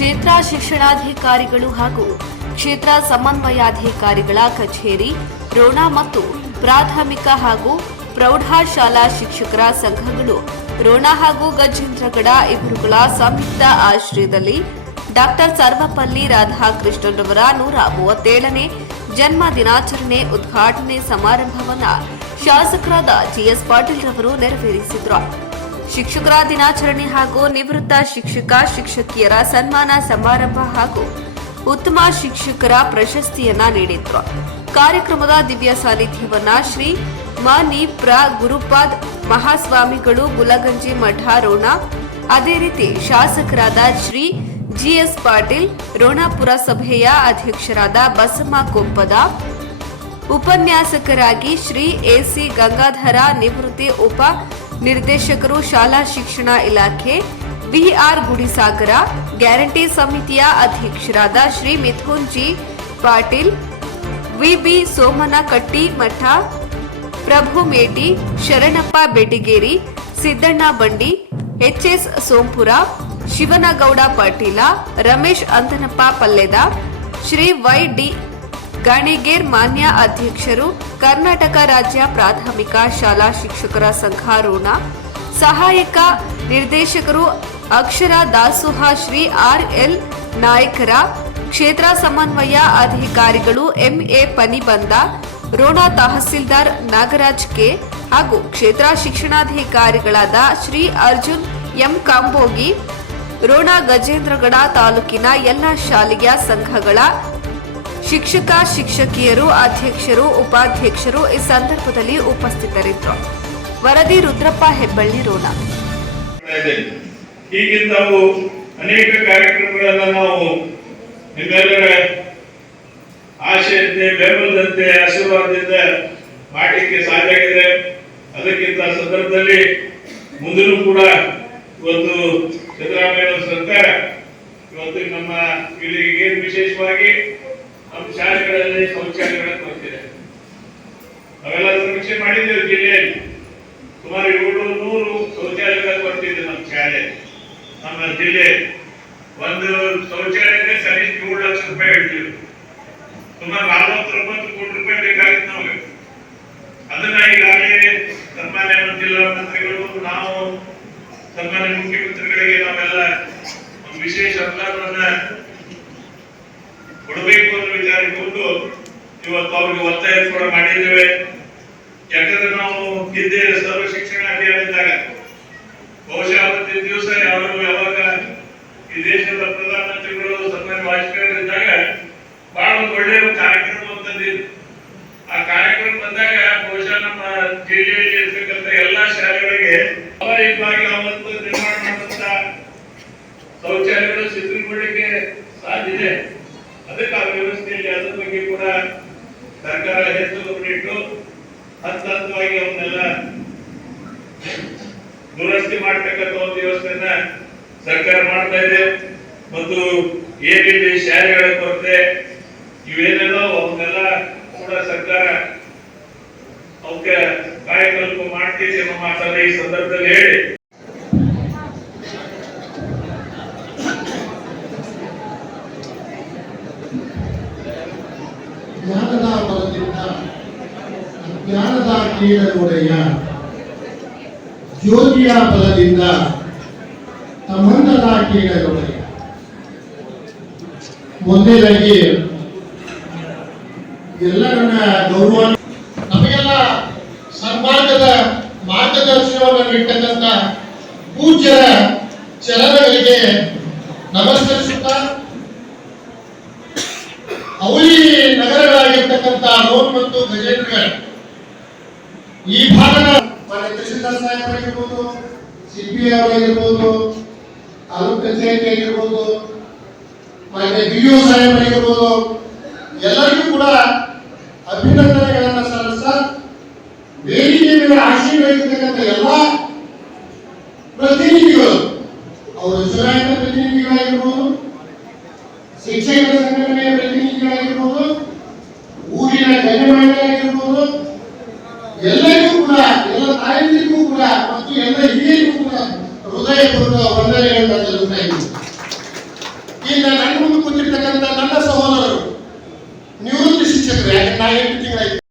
ಕ್ಷೇತ್ರ ಶಿಕ್ಷಣಾಧಿಕಾರಿಗಳು ಹಾಗೂ ಕ್ಷೇತ್ರ ಸಮನ್ವಯಾಧಿಕಾರಿಗಳ ಕಚೇರಿ ರೋಣ ಮತ್ತು ಪ್ರಾಥಮಿಕ ಹಾಗೂ ಪ್ರೌಢಶಾಲಾ ಶಿಕ್ಷಕರ ಸಂಘಗಳು ರೋಣ ಹಾಗೂ ಗಜೇಂದ್ರಗಡ ಇವರುಗಳ ಸಂಯುಕ್ತ ಆಶ್ರಯದಲ್ಲಿ ಡಾಕ್ಟರ್ ಸರ್ವಪಲ್ಲಿ ರಾಧಾಕೃಷ್ಣನ್ರವರ 137ನೇ ಜನ್ಮ ದಿನಾಚರಣೆ ಉದ್ಘಾಟನೆ ಸಮಾರಂಭವನ್ನು ಶಾಸಕರಾದ ಜಿಎಸ್ ಪಾಟೀಲ್ ರವರು ನೆರವೇರಿಸಿದರು. ಶಿಕ್ಷಕರ ದಿನಾಚರಣೆ ಹಾಗೂ ನಿವೃತ್ತ ಶಿಕ್ಷಕಿಯರ ಸನ್ಮಾನ ಸಮಾರಂಭ ಹಾಗೂ ಉತ್ತಮ ಶಿಕ್ಷಕರ ಪ್ರಶಸ್ತಿಯನ್ನ ನೀಡಿದ್ರು. ಕಾರ್ಯಕ್ರಮದ ದಿವ್ಯ ಸಾನ್ನಿಧ್ಯವನ್ನ ಶ್ರೀ ನಿ ಪ್ರ ಗುರುಪಾದ್ ಮಹಾಸ್ವಾಮಿಗಳು ಗುಲಗಂಜಿ ಮಠ ರೋಣ, ಅದೇ ರೀತಿ ಶಾಸಕರಾದ ಶ್ರೀ ಜಿಎಸ್ ಪಾಟೀಲ್, ರೋಣ ಪುರಸಭೆಯ ಅಧ್ಯಕ್ಷರಾದ ಬಸಮ್ಮ ಕೊಪ್ಪದ, ಉಪನ್ಯಾಸಕರಾಗಿ ಶ್ರೀ ಎಸಿ ಗಂಗಾಧರ, ನಿವೃತ್ತಿ ಉಪ ನಿರ್ದೇಶಕರು ಶಾಲಾ ಶಿಕ್ಷಣ ಇಲಾಖೆ ಬಿಆರ್ ಗುಡಿಸಾಗರ, ಗ್ಯಾರಂಟಿ ಸಮಿತಿಯ ಅಧ್ಯಕ್ಷರಾದ Shri Mithun G Patil, V B Somanakattimath, Prabhu Meti, Sharanappa Bettigeri, Siddanna Bandi, H S Sompur, Shivanagouda Patil, Ramesh Antanappa Palled, Shri Y D Ganiger ಮಾನ್ಯ ಅಧ್ಯಕ್ಷರು, ಕರ್ನಾಟಕ ರಾಜ್ಯ ಪ್ರಾಥಮಿಕ ಶಾಲಾ ಶಿಕ್ಷಕರ ಸಂಘ ರೋಣ, ಸಹಾಯಕ ನಿರ್ದೇಶಕರು ಅಕ್ಷರ ದಾಸೋಹ ಶ್ರೀ ಆರ್ಎಲ್ ನಾಯಕರ, ಕ್ಷೇತ್ರ ಸಮನ್ವಯ ಅಧಿಕಾರಿಗಳು ಎಂಎ ಪನಿಬಂದ, ರೋಣ ತಹಸೀಲ್ದಾರ್ ನಾಗರಾಜ್ ಕೆ ಹಾಗೂ ಕ್ಷೇತ್ರ ಶಿಕ್ಷಣಾಧಿಕಾರಿಗಳಾದ ಶ್ರೀ ಅರ್ಜುನ್ ಎಂ ಕಾಂಬೋಗಿ, ರೋಣ ಗಜೇಂದ್ರಗಡ ತಾಲೂಕಿನ ಎಲ್ಲ ಶಾಲೆಯ ಸಂಘಗಳ ಶಿಕ್ಷಕ ಶಿಕ್ಷಕಿಯರು, ಅಧ್ಯಕ್ಷರು, ಉಪಾಧ್ಯಕ್ಷರು ಈ ಸಂದರ್ಭದಲ್ಲಿ ಉಪಸ್ಥಿತರಿದ್ದರು. ವರದಿ ರುದ್ರಪ್ಪ ಹೆಬ್ಬಳ್ಳಿ, ರೋಣ. ಹೀಗಿಂತವು ಅನೇಕ ಕಾರ್ಯಕ್ರಮಗಳನ್ನು ನಾವು ನಿಮ್ಮೆಲ್ಲರ ಆಶೆಯಂತೆ, ಬೆಂಬಲದಂತೆ, ಆಶೀರ್ವಾದದಿಂದ ಮಾಡಲಿಕ್ಕೆ ಸಾಧ್ಯ ಆಗಿದೆ. ಅದಕ್ಕಿಂತ ಸಂದರ್ಭದಲ್ಲಿ ಮುಂದೂ ಕೂಡ ಇವತ್ತು ಸಿದ್ದರಾಮಯ್ಯ ಸರ್ಕಾರ ಇವತ್ತು ನಮ್ಮ ಇಲ್ಲಿಗೆ ವಿಶೇಷವಾಗಿ ನಮ್ಮ ಶಾಲೆಗಳಲ್ಲಿ ಶೌಚಾಲಯಗಳನ್ನು ಬರ್ತಿದೆ. ನಾವೆಲ್ಲ ಸಮೀಕ್ಷೆ ಮಾಡಿದ್ದೇವೆ. ಜಿಲ್ಲೆಯಲ್ಲಿ ಸುಮಾರು 700 ಶೌಚಾಲಯಗಳು ಬರ್ತಿದೆ ನಮ್ಮ ಶಾಲೆ. ನಮ್ಮ ಜಿಲ್ಲೆ ಒಂದು ಶೌಚಾಲಯಕ್ಕೆ ಕನಿಷ್ಠ 7 ಲಕ್ಷ ರೂಪಾಯಿ ಹೇಳ್ತೀವಿ. ಸುಮಾರು 49 ಕೋಟಿ ರೂಪಾಯಿ ಬೇಕಾಗಿತ್ತು ನಮಗೆ. ಅದನ್ನ ಈಗಾಗಲೇ ಸನ್ಮಾನ್ಯ ಜಿಲ್ಲಾ ಮಂತ್ರಿಗಳು, ನಾವು ಸನ್ಮಾನ್ಯ ಮುಖ್ಯಮಂತ್ರಿಗಳಿಗೆ ನಾವೆಲ್ಲ ಒಂದು ವಿಶೇಷ ಅನುದಾನವನ್ನ ಕೊಡಬೇಕು ಅನ್ನೋ ವಿಚಾರ ಇಟ್ಕೊಂಡು ಇವತ್ತು ಅವ್ರಿಗೆ ಒತ್ತಾಯ ಕೂಡ ಮಾಡಿದ್ದೇವೆ. ಯಾಕಂದ್ರೆ ನಾವು ಹಿಂದೆ ಸರ್ವ ಶಿಕ್ಷಣ ಅಭಿಯಾನ ಇದ್ದಾಗ ಬಹುಶಃ ಅವತ್ತಿನ ದಿವಸ ಯಾವಾಗ ಈ ದೇಶದ ಪ್ರಧಾನಮಂತ್ರಿಗಳು ಸನ್ಮಾನ್ಯ ವಾಜಪೇಯಿ ಇದ್ದಾಗ ಬಹಳ ಒಂದು ಒಳ್ಳೆಯ ಕಾರ್ಯಕ್ರಮ ತಂದಿದ್ರು. ಆ ಕಾರ್ಯಕ್ರಮ ಬಂದಾಗ ಬಹುಶಃ ನಮ್ಮ ಜಿಲ್ಲೆಯಲ್ಲಿ ಇರ್ತಕ್ಕಂಥ ಎಲ್ಲಾ ಶಾಲೆಗಳಿಗೆ ಅವರಿಗಾಗಿ ಅವತ್ತು ನಿರ್ಮಾಣ ಮಾಡುವಂತ ಶೌಚಾಲಯಗಳು ಸಿದ್ಧಗೊಳ್ಳಲಿಕ್ಕೆ ಸಾಧ್ಯ ಇದೆ. ಅದಕ್ಕೆ ಆ ವ್ಯವಸ್ಥೆಯಲ್ಲಿ ಅದ್ರ ಬಗ್ಗೆ ಕೂಡ ಸರ್ಕಾರ ಹೆಚ್ಚು ಗಮನ ಇಟ್ಟು ಹಂತವಾಗಿ ಅವನ್ನೆಲ್ಲ ದುರಸ್ತಿ ಮಾಡ್ತಕ್ಕಂಥ ಒಂದು ವ್ಯವಸ್ಥೆಯನ್ನ ಸರ್ಕಾರ ಮಾಡ್ತಾ ಇದೆ. ಮತ್ತು ಏನಿದೆ ಶಾಲೆಗಳ ಕೊರತೆ ಇವೇನೆಲ್ಲೋ ಅವನ್ನೆಲ್ಲ ಕೂಡ ಸರ್ಕಾರ ಅವಕ್ಕೆ ಕಾಯಕಲ್ಪ ಮಾಡ್ತಿದೆ ಎಂಬ ಮಾತನ್ನ ಈ ಸಂದರ್ಭದಲ್ಲಿ ಹೇಳಿ ಜ್ಞಾನದ ಬಲದಿಂದ ಜ್ಞಾನದ ಕೀಳಗೊಡೆಯ ಜ್ಯೋತಿಯ ಬಲದಿಂದ ಸಂಬಂಧದ ಕೀಳಗೊಡೆಯ. ಮೊದಲನೇದಾಗಿ ಎಲ್ಲರನ್ನ ಗೌರವ, ನಮಗೆಲ್ಲ ಸನ್ಮಾರ್ಗದ ಮಾರ್ಗದರ್ಶನವನ್ನು ನೀಡತಕ್ಕಂಥ ಪೂಜ್ಯರ ಚರಣಗಳಿಗೆ ನಮಸ್ಕರಿಸುತ್ತಾ, ಅವಳಿ ನಗರಗಳಾಗಿರ್ತಕ್ಕಂಥ ರೋಣ ಮತ್ತು ಗಜೇಂದ್ರಗಡ ಈ ಭಾಗದ ತಹಶೀಲ್ದಾರ್ ಸಾಹೇಬರಾಗಿರ್ಬೋದು, ಸಿಪಿ ಅವರಾಗಿರ್ಬೋದು, ತಾಲೂಕು ಪಂಚಾಯತ್ ಆಗಿರ್ಬೋದು, ಮಾನ್ಯ ಬಿಇಒ ಸಾಹೇಬರಾಗಿರ್ಬೋದು, ಎಲ್ಲರಿಗೂ ಕೂಡ ಅಭಿನಂದನೆಗಳನ್ನು ಸಲ್ಲಿಸ್ತಾ, ವೇದಿಕೆ ಮೇಲೆ ಆಶೀರ್ವದಿಸತಕ್ಕಂಥ ಎಲ್ಲ ಪ್ರತಿನಿಧಿಗಳು, ಅವರು ಚುನಾಯಿತ ಪ್ರತಿನಿಧಿಗಳಾಗಿರ್ಬೋದು, ಶಿಕ್ಷಕರ ಸಂಘಟನೆಯ ಪ್ರತಿನಿಧಿಗಳಾಗಿರ್ಬೋದು, ಊರಿನ ಗಣ್ಯಮಾನ್ಯರಾಗಿರ್ಬೋದು, ಎಲ್ಲರಿಗೂ ಕೂಡ, ಎಲ್ಲ ತಾಯಂದಿರಿಗೂ ಕೂಡ ಮತ್ತು ಎಲ್ಲ ಹಿರಿಯರಿಗೂ ಕೂಡ ಹೃದಯಪೂರ್ವಕ ವಂದನೆಗಳನ್ನು ಸಲ್ಲಿಸ್ತಾ ಇದ್ದೀವಿ. ಈಗ ನನ್ನ ಮುಂದೆ ಕೂತಿರ್ತಕ್ಕಂಥ ನನ್ನ ಸಹೋದರರು ನಿವೃತ್ತಿ ಶಿಕ್ಷಕರು, ಯಾಕಂದ್ರೆ ನಾ 8 ತಿಂಗಳಾಯ್ತು